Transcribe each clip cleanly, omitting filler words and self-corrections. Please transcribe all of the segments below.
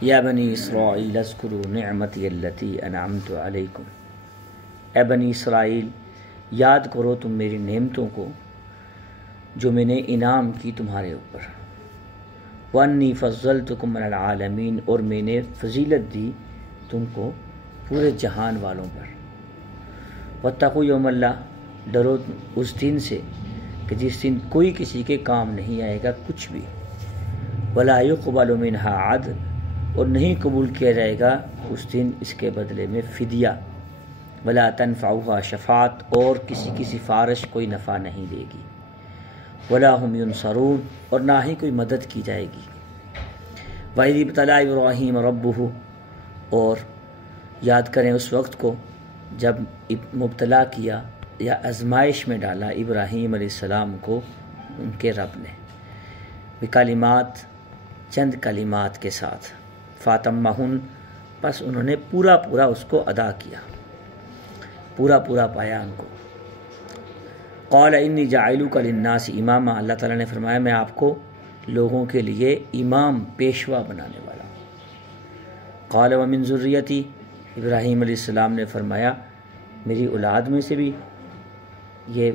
یا بنی اسرائیل اذکروا نعمتی التی انعمت علیکم، اے بنی اسرائیل یاد کرو تم میری نعمتوں کو جو میں نے انعام کی تمہارے اوپر، وانی فضلتکم علی العالمین، اور میں نے فضیلت دی تم کو پورے جہان والوں پر، واتقوا یوم اللہ، ڈرو اس دن سے کہ جس دن کوئی کسی کے کام نہیں آئے گا کچھ بھی، ولا یقبل منہا عدل، اور نہیں قبول کیا جائے گا اس دن اس کے بدلے میں فدیہ، ولا تنفعها شفاعت، اور کسی کی سفارش کوئی نفع نہیں دے گی، ولا هم ینصرون، اور نہ ہی کوئی مدد کی جائے گی۔ وَإِذِ ابْتَلَىٰ إِبْرَاهِيمَ رَبُّهُ، اور یاد کریں اس وقت کو جب مبتلا کیا یا آزمائش میں ڈالا ابراہیم علیہ السلام کو ان کے رب نے، بکلمات، چند کلمات کے ساتھ، فاتمہن، پس انہوں نے پورا اس کو ادا کیا، پورا پایا ان کو۔ قال انی جاعلک للناس اماما، اللہ تعالیٰ نے فرمایا میں آپ کو لوگوں کے لیے امام، پیشوا بنانے والا ہوں۔ قال ومن ذریتی، ابراہیم علیہ السلام نے فرمایا میری اولاد میں سے بھی یہ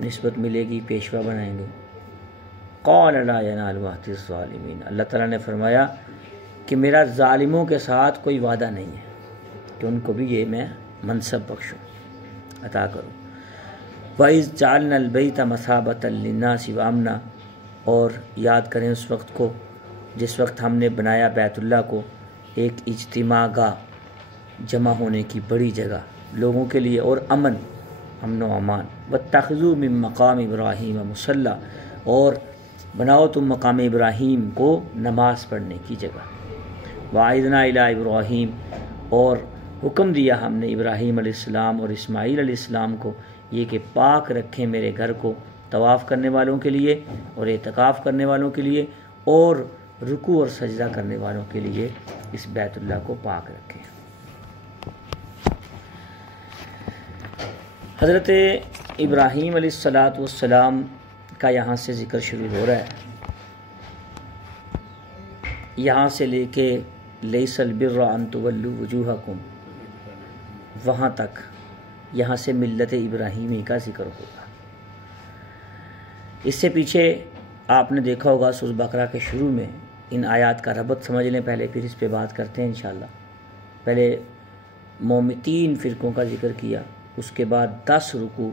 نسبت ملے گی، پیشوا بنائیں گے۔ قال لا ینال عہد الظالمین، اللہ تعالیٰ نے فرمایا کہ میرا ظالموں کے ساتھ کوئی وعدہ نہیں ہے کہ ان کو بھی یہ میں منصب بخشوں، عطا کروں۔ وَإِذْ جَعَلْنَا الْبَيْتَ مَثَابَةً لِلنَّاسِ وَأَمْنًا، اور یاد کریں اس وقت کو جس وقت ہم نے بنایا بیت اللہ کو ایک اجتماع گاہ، جمع ہونے کی بڑی جگہ لوگوں کے لیے، اور امن و امان۔ وَاتَّخِذُوا مِن مَقَامِ إِبْرَاهِيمَ مُصَلًّى، اور بناؤ تم مقام ابراہیم کو نماز پڑھنے کی جگہ۔ وَعِدْنَا إِلَىٰ إِبْرَاهِيمَ، اور حکم دیا ہم نے ابراہیم علیہ السلام اور اسماعیل علیہ السلام کو یہ کہ پاک رکھیں میرے گھر کو طواف کرنے والوں کے لیے اور اعتکاف کرنے والوں کے لیے اور رکوع اور سجدہ کرنے والوں کے لیے اس بیت اللہ کو پاک رکھیں۔ حضرت ابراہیم علیہ السلام کا یہاں سے ذکر شروع ہو رہا ہے، یہاں سے لے کے لیس البر ان تولوا وجوہکم وہاں تک، یہاں سے ملت ابراہیمی کا ذکر ہوگا۔ اس سے پیچھے آپ نے دیکھا ہوگا سورۃ بقرہ کے شروع میں، ان آیات کا ربط سمجھ لیں پہلے، پھر اس پہ بات کرتے ہیں انشاءاللہ۔ پہلے 3 فرقوں کا ذکر کیا، اس کے بعد 10 رکوع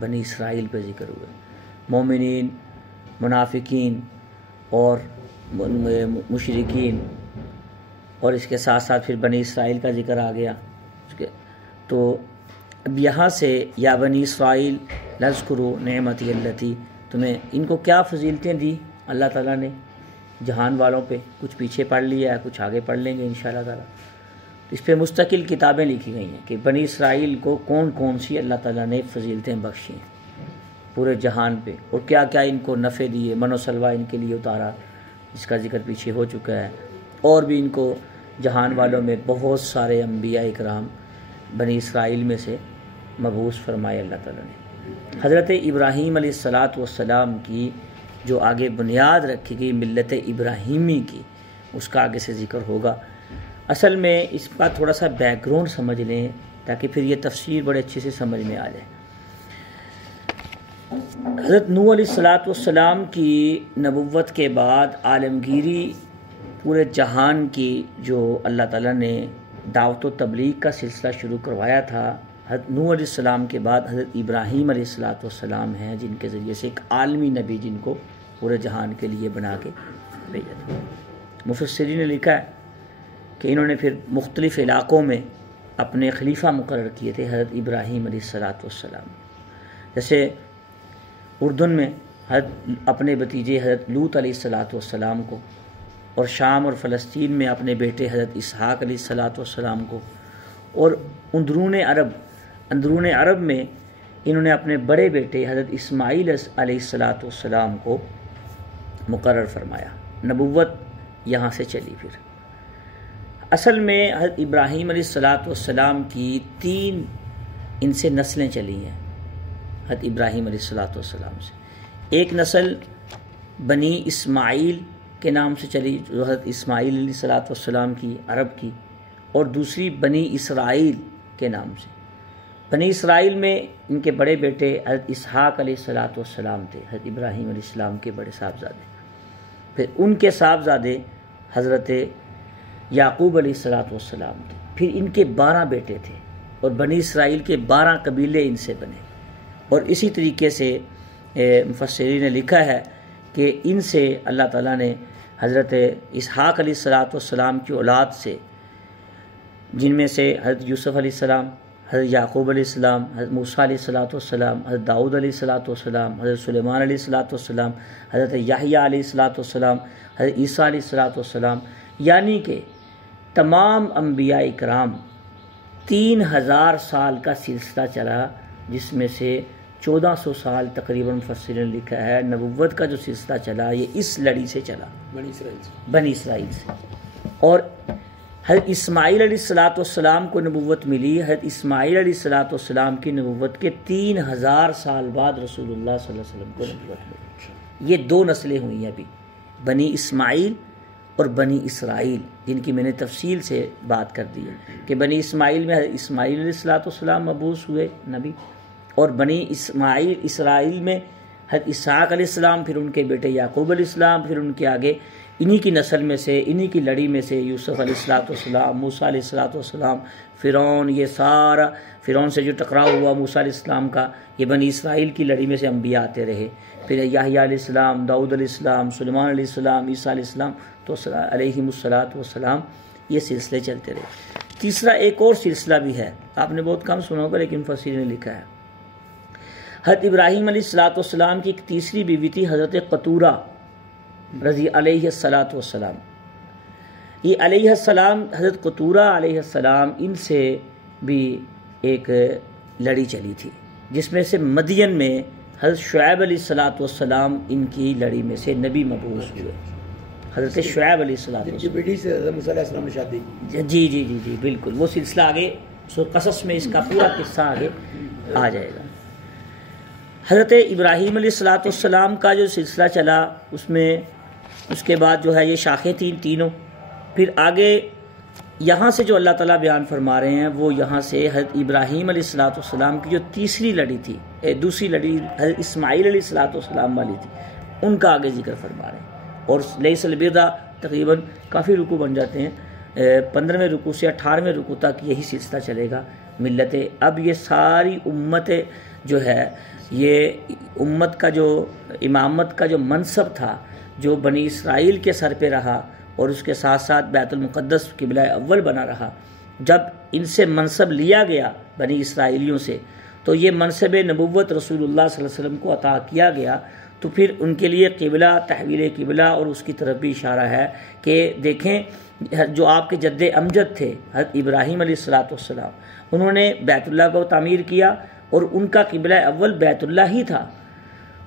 بنی اسرائیل پہ ذکر ہوئے، مومنین، منافقین اور مشرکین، اور اس کے ساتھ ساتھ پھر بنی اسرائیل کا ذکر آ گیا۔ تو اب یہاں سے یا بنی اسرائیل اذکروا نعمتی التی، تمہیں ان کو کیا فضیلتیں دی اللہ تعالیٰ نے جہان والوں پہ، کچھ پیچھے پڑھ لیا ہے، کچھ آگے پڑھ لیں گے انشاءاللہ تعالیٰ۔ اس پہ مستقل کتابیں لکھی گئی ہیں کہ بنی اسرائیل کو کون سی اللہ تعالیٰ نے فضیلتیں بخشی ہیں پورے جہان پہ، اور کیا کیا ان کو نفع دیے، من و سلوہ ان کے لیے اتارا، جس کا ذکر پیچھے ہو چکا ہے، اور بھی ان کو جہان والوں میں بہت سارے انبیاء اکرام بنی اسرائیل میں سے مبعوث فرمائے اللہ تعالیٰ نے۔ حضرت ابراہیم علیہ السلام کی جو آگے بنیاد رکھی گئی ملت ابراہیمی کی، اس کا آگے سے ذکر ہوگا۔ اصل میں اس کا تھوڑا سا بیک گراؤنڈ سمجھ لیں تاکہ پھر یہ تفسیر بڑے اچھے سے سمجھ میں آ جائے۔ حضرت نوح علیہ السلام کی نبوت کے بعد عالمگیری پورے جہان کی جو اللہ تعالیٰ نے دعوت و تبلیغ کا سلسلہ شروع کروایا تھا، حضرت نوح علیہ السلام کے بعد حضرت ابراہیم علیہ السلام ہیں، جن کے ذریعے سے ایک عالمی نبی جن کو پورے جہان کے لیے بنا کے بھیجا تھا۔ مفسرین نے لکھا ہے کہ انہوں نے پھر مختلف علاقوں میں اپنے خلیفہ مقرر کیے تھے حضرت ابراہیم علیہ السلام، جیسے اردن میں حضرت اپنے بھتیجے حضرت لوط علیہ السلام کو، اور شام اور فلسطین میں اپنے بیٹے حضرت اسحاق علیہ السلام کو، اور اندرون عرب میں انہوں نے اپنے بڑے بیٹے حضرت اسماعیل علیہ السلام کو مقرر فرمایا۔ نبوت یہاں سے چلی۔ پھر اصل میں حضرت ابراہیم علیہ السلام کی 3 ان سے نسلیں چلی ہیں، حضرت ابراہیم علیہ السلام سے۔ ایک نسل بنی اسماعیل کے نام سے چلی جو حضرت اسماعیل علیہ السلام کی عرب کی، اور دوسری بنی اسرائیل کے نام سے۔ بنی اسرائیل میں ان کے بڑے بیٹے حضرت اسحاق علیہ السلام تھے، حضرت ابراہیم علیہ السلام کے بڑے صاحبزادے۔ پھر ان کے صاحبزادے حضرت یعقوب علیہ السلام تھے۔ پھر ان کے 12 بیٹے تھے، اور بنی اسرائیل کے 12 قبیلے ان سے بنے۔ اور اسی طریقے سے مفسرین نے لکھا ہے کہ ان سے اللہ تعالیٰ نے حضرت اسحاق علیہ السلام کی اولاد سے، جن میں سے حضرت یوسف علیہ السلام، حضرت یعقوب علیہ السلام، حضرت موسیٰ علیہ السلام، حضرت داؤد علیہ السلام، حضرت سلیمان علیہ السلام، حضرت یحییٰ علیہ السلام، حضرت عیسیٰ علیہ السلام، یعنی کہ تمام انبیاء کرام 3000 سال کا سلسلہ چلا، جس میں سے 1400 سال تقریباً مفسرین نے لکھا ہے نبوت کا جو سلسلہ چلا یہ اس لڑی سے چلا، بنی اسرائیل سے۔ اور حضرت اسماعیل علیہ السلام کو نبوت ملی، حضرت اسماعیل علیہ السلام کی نبوت کے 3000 سال بعد رسول اللہ صلی اللہ علیہ وسلم کو نبوت ملی۔ یہ 2 نسلیں ہوئی ہیں ابھی، بنی اسماعیل اور بنی اسرائیل، جن کی میں نے تفصیل سے بات کر دی ہے کہ بنی اسماعیل میں حضرت اسماعیل علیہ السلام مبعوث ہوئے نبی، اور بنی اسرائیل میں حضرت اسحاق علیہ السلام، پھر ان کے بیٹے یعقوب علیہ السلام، پھر ان کے آگے انہی کی نسل میں سے، انہی کی لڑی میں سے یوسف علیہ السلام، موسیٰ علیہ السلام، فرعون، یہ سارا فرعون سے جو ٹکراؤ ہوا موسیٰ علیہ السلام کا، یہ بنی اسرائیل کی لڑی میں سے انبیاء آتے رہے۔ پھر یحییٰ علیہ السلام، داؤد علیہ السلام، سلیمان علیہ السلام، عیسیٰ علیہ السلام، تو علیہم السلام، یہ سلسلے چلتے رہے۔ تیسرا ایک اور سلسلہ بھی ہے، آپ نے بہت کم سنا ہوگا لیکن مفسرین نے لکھا ہے۔ حضرت ابراہیم علیہ السلام کی ایک تیسری بیوی تھی حضرت قطورہ رضی علیہ السلام۔ یہ علیہ السلام، حضرت قطورہ علیہ السلام، ان سے بھی ایک لڑی چلی تھی، جس میں سے مدین میں حضرت شعیب علیہ السلام ان کی لڑی میں سے نبی مبعوث ہوئے۔ حضرت شعیب علیہ السلام کی بیٹی سے حضرت موسیٰ علیہ السلام نے شادی کی۔ جی بالکل، وہ سلسلہ آگے قصص میں اس کا پورا قصہ آگے آ جائے گا۔ حضرت ابراہیم علیہ السلام کا جو سلسلہ چلا، اس میں اس کے بعد جو ہے یہ شاخیں تھیں تینوں۔ پھر آگے یہاں سے جو اللہ تعالیٰ بیان فرما رہے ہیں وہ یہاں سے حضرت ابراہیم علیہ السلام کی جو تیسری لڑی تھی، دوسری لڑی حضرت اسماعیل علیہ السلام والی تھی، ان کا آگے ذکر فرما رہے ہیں۔ اور لیس البرا تقریباً کافی رکوع بن جاتے ہیں، 15ویں رکوع سے 18ویں رکوع تک یہی سلسلہ چلے گا۔ ملت اب یہ ساری امت جو ہے، یہ امت کا جو امامت کا جو منصب تھا، جو بنی اسرائیل کے سر پہ رہا، اور اس کے ساتھ ساتھ بیت المقدس قبلہ اول بنا رہا۔ جب ان سے منصب لیا گیا بنی اسرائیلیوں سے، تو یہ منصب نبوت رسول اللہ صلی اللہ علیہ وسلم کو عطا کیا گیا، تو پھر ان کے لیے قبلہ، تحویل قبلہ اور اس کی طرف بھی اشارہ ہے کہ دیکھیں جو آپ کے جد امجد تھے حضرت ابراہیم علیہ السلام، انہوں نے بیت اللہ کو تعمیر کیا اور ان کا قبلہ اول بیت اللہ ہی تھا۔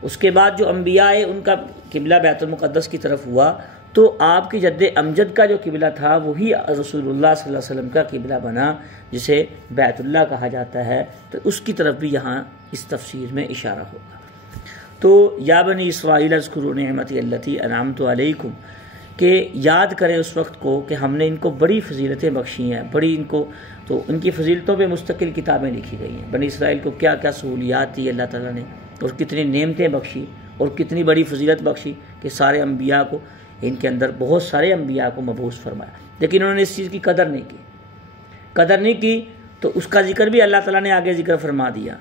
اس کے بعد جو انبیاء ہیں ان کا قبلہ بیت المقدس کی طرف ہوا، تو آپ کی جد امجد کا جو قبلہ تھا وہی رسول اللہ صلی اللہ علیہ وسلم کا قبلہ بنا، جسے بیت اللہ کہا جاتا ہے، تو اس کی طرف بھی یہاں اس تفسیر میں اشارہ ہوگا۔ تو یا بنی اسرائیل اذکروا نعمتی التی انعمت علیکم، کہ یاد کریں اس وقت کو کہ ہم نے ان کو بڑی فضیلتیں بخشی ہیں، بڑی ان کو، تو ان کی فضیلتوں پہ مستقل کتابیں لکھی گئی ہیں۔ بنی اسرائیل کو کیا کیا سہولیات دی اللہ تعالیٰ نے، اور کتنی نعمتیں بخشی، اور کتنی بڑی فضیلت بخشی کہ سارے انبیاء کو، ان کے اندر بہت سارے انبیاء کو مبعوث فرمایا، لیکن انہوں نے اس چیز کی قدر نہیں کی، تو اس کا ذکر بھی اللہ تعالیٰ نے آگے ذکر فرما دیا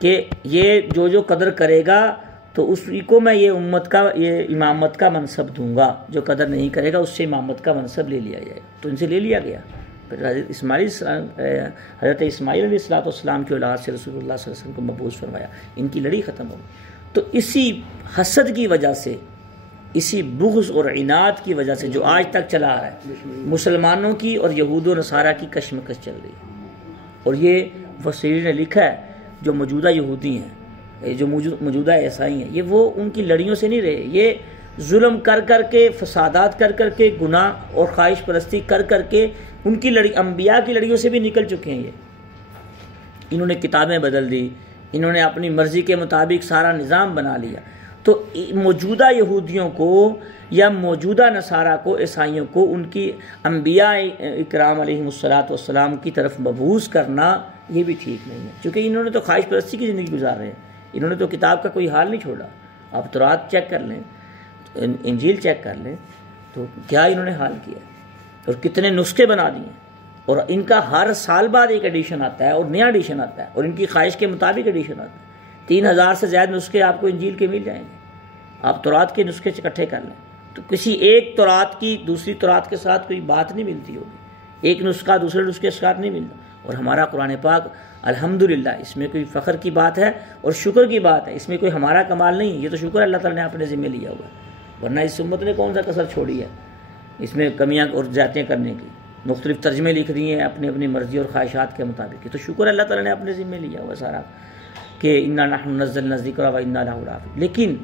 کہ یہ جو قدر کرے گا تو اس کو میں یہ امت کا، یہ امامت کا منصب دوں گا، جو قدر نہیں کرے گا اس سے امامت کا منصب لے لیا جائے گا۔ تو ان سے لے لیا گیا۔ پھر حضرت اسماعیل علیہ السلام کی اولاد سے رسول اللہ صلی اللہ علیہ وسلم کو مبعوث فرمایا، ان کی لڑی ختم ہو گئی۔ تو اسی حسد کی وجہ سے، اسی بغض اور عناد کی وجہ سے جو آج تک چلا آ رہا ہے، مسلمانوں کی اور یہود و نصارہ کی کشمکش چل رہی ہے۔ اور یہ مفسرین نے لکھا ہے جو موجودہ یہودی ہیں، جو موجودہ عیسائی ہیں، یہ وہ ان کی لڑیوں سے نہیں رہے، یہ ظلم کر کر کے، فسادات کر کر کے، گناہ اور خواہش پرستی کر کر کے ان کی لڑی، انبیاء کی لڑیوں سے بھی نکل چکے ہیں۔ انہوں نے کتابیں بدل دی، انہوں نے اپنی مرضی کے مطابق سارا نظام بنا لیا۔ تو موجودہ یہودیوں کو یا موجودہ نصارہ کو، عیسائیوں کو، ان کی انبیاء اکرام علیہم الصلاۃ والسلام کی طرف مبعوث کرنا یہ بھی ٹھیک نہیں ہے، کیونکہ انہوں نے تو خواہش پرستی کی زندگی گزار رہے ہیں، انہوں نے تو کتاب کا کوئی حال نہیں چھوڑا۔ آپ تورات چیک کر لیں، انجیل چیک کر لیں، تو کیا انہوں نے حال کیا اور کتنے نسخے بنا دیے، اور ان کا ہر سال بعد ایک ایڈیشن آتا ہے اور نیا ایڈیشن آتا ہے، اور ان کی خواہش کے مطابق ایڈیشن آتا ہے۔ 3000 سے زیادہ نسخے آپ کو انجیل کے مل جائیں گے، آپ تورات کے نسخے اکٹھے کر لیں تو کسی ایک تورات کی دوسری تورات کے ساتھ کوئی بات نہیں ملتی ہوگی، ایک نسخہ دوسرے نسخے کے ساتھ نہیں ملتا۔ اور ہمارا قرآن پاک الحمدللہ اس میں کوئی فخر کی بات ہے اور شکر کی بات ہے، اس میں کوئی ہمارا کمال نہیں ہے، یہ تو شکر اللہ تعالیٰ نے اپنے ذمہ لیا ہوا ہے، ورنہ اس امت نے کون سا کسر چھوڑی ہے اس میں کمیاں اور زیادتیاں کرنے کی، مختلف ترجمے لکھ دیے ہیں اپنی اپنی مرضی اور خواہشات کے مطابق، یہ تو شکر اللہ تعالیٰ نے اپنے ذمہ لیا ہوا سارا کہ انا نحن نزلنا الذکر و انا لہ لحافظون۔ لیکن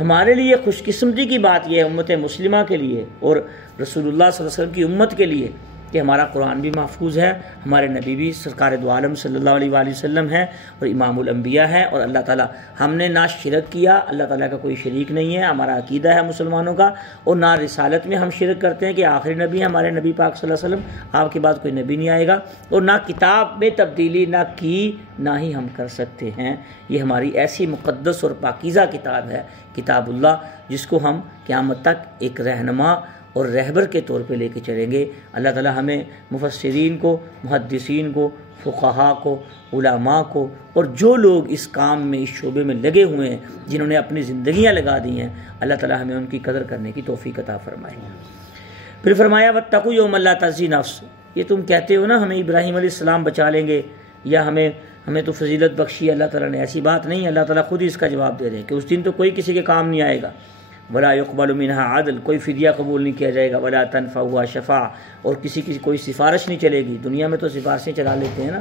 ہمارے لیے خوش قسمتی کی بات یہ ہے، امت مسلمہ کے لیے اور رسول اللہ صلی اللہ علیہ وسلم کی امت کے لیے، کہ ہمارا قرآن بھی محفوظ ہے، ہمارے نبی بھی سرکار دو عالم صلی اللہ علیہ وآلہ وسلم ہے اور امام الانبیاء ہے، اور اللہ تعالیٰ ہم نے نہ شرک کیا، اللہ تعالیٰ کا کوئی شریک نہیں ہے، ہمارا عقیدہ ہے مسلمانوں کا، اور نہ رسالت میں ہم شرک کرتے ہیں کہ آخری نبی ہے ہمارے نبی پاک صلی اللہ علیہ وسلم، آپ کے بعد کوئی نبی نہیں آئے گا، اور نہ کتاب میں تبدیلی نہ کی نہ ہی ہم کر سکتے ہیں۔ یہ ہماری ایسی مقدس اور پاکیزہ کتاب ہے، کتاب اللہ، جس کو ہم قیامت تک ایک رہنما اور رہبر کے طور پہ لے کے چلیں گے۔ اللہ تعالیٰ ہمیں مفسرین کو، محدثین کو، فقہاء کو، علماء کو، اور جو لوگ اس کام میں، اس شعبے میں لگے ہوئے ہیں، جنہوں نے اپنی زندگیاں لگا دی ہیں، اللہ تعالیٰ ہمیں ان کی قدر کرنے کی توفیق عطا فرمائے۔ پھر فرمایا واتقوا یوما لا تجزی نفس، یہ تم کہتے ہو نا ہمیں ابراہیم علیہ السلام بچا لیں گے یا ہمیں تو فضیلت بخشی اللہ تعالیٰ نے، ایسی بات نہیں ہے، اللہ تعالیٰ خود ہی اس کا جواب دے رہے ہیں کہ اس دن تو کوئی کسی کے کام نہیں آئے گا، ولا يقبل منها عدل، کوئی فدیہ قبول نہیں کیا جائے گا، ولا تنفعها شفاعہ، اور کسی کی کوئی سفارش نہیں چلے گی۔ دنیا میں تو سفارشیں چلا لیتے ہیں نا،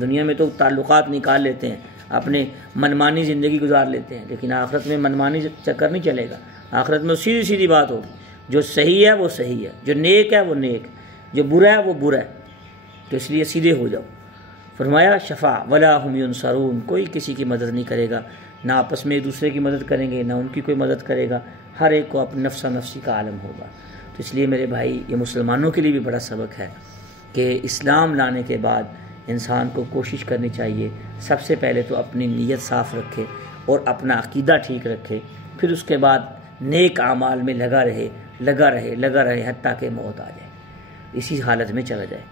دنیا میں تو تعلقات نکال لیتے ہیں، اپنے منمانی زندگی گزار لیتے ہیں، لیکن آخرت میں منمانی چکر نہیں چلے گا، آخرت میں سیدھی سیدھی بات ہوگی، جو صحیح ہے وہ صحیح ہے، جو نیک ہے وہ نیک، جو برا ہے وہ برا ہے، تو اس لیے سیدھے ہو جاؤ۔ فرمایا شفاع ولا هم ينصرون، کوئی کسی کی مدد نہیں کرے گا، نہ آپس میں ایک دوسرے کی مدد کریں گے، نہ ان کی کوئی مدد کرے گا، ہر ایک کو اپنے نفسا نفسی کا عالم ہوگا۔ تو اس لیے میرے بھائی یہ مسلمانوں کے لیے بھی بڑا سبق ہے کہ اسلام لانے کے بعد انسان کو کوشش کرنی چاہیے سب سے پہلے تو اپنی نیت صاف رکھے اور اپنا عقیدہ ٹھیک رکھے، پھر اس کے بعد نیک اعمال میں لگا رہے حتیٰ کہ موت آ جائے، اسی حالت میں چلا جائے۔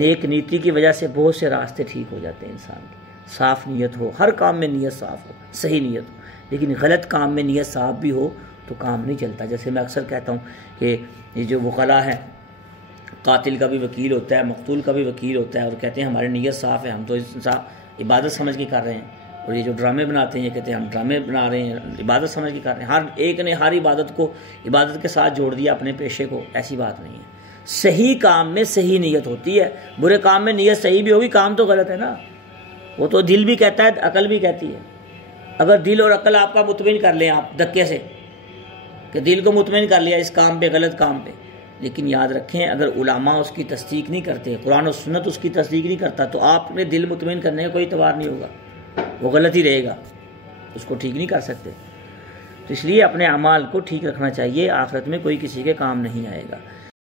نیک نیتی کی وجہ سے بہت سے راستے ٹھیک ہو جاتے ہیں انسان کے، صاف نیت ہو، ہر کام میں نیت صاف ہو، صحیح نیت ہو، لیکن غلط کام میں نیت صاف بھی ہو تو کام نہیں چلتا۔ جیسے میں اکثر کہتا ہوں کہ یہ جو وکلاء ہیں، قاتل کا بھی وکیل ہوتا ہے، مقتول کا بھی وکیل ہوتا ہے، اور کہتے ہیں ہماری نیت صاف ہے، ہم تو عبادت سمجھ کے کر رہے ہیں، اور یہ جو ڈرامے بناتے ہیں یہ کہتے ہیں ہم ڈرامے بنا رہے ہیں، عبادت سمجھ کے کر رہے ہیں۔ ہر ایک نے ہر عبادت کو عبادت کے ساتھ جوڑ دیا اپنے پیشے کو، ایسی بات نہیں ہے۔ صحیح کام میں صحیح نیت ہوتی ہے، برے کام میں نیت صحیح بھی ہوگی، کام تو غلط ہے نا، وہ تو دل بھی کہتا ہے، عقل بھی کہتی ہے۔ اگر دل اور عقل آپ کا مطمئن کر لیں آپ دھکے سے، کہ دل کو مطمئن کر لیا اس کام پہ، غلط کام پہ، لیکن یاد رکھیں اگر علماء اس کی تصدیق نہیں کرتے، قرآن و سنت اس کی تصدیق نہیں کرتا، تو آپ نے دل مطمئن کرنے کا کوئی اعتبار نہیں ہوگا، وہ غلط ہی رہے گا، اس کو ٹھیک نہیں کر سکتے۔ تو اس لیے اپنے اعمال کو ٹھیک رکھنا چاہیے، آخرت میں کوئی کسی کے کام نہیں آئے گا۔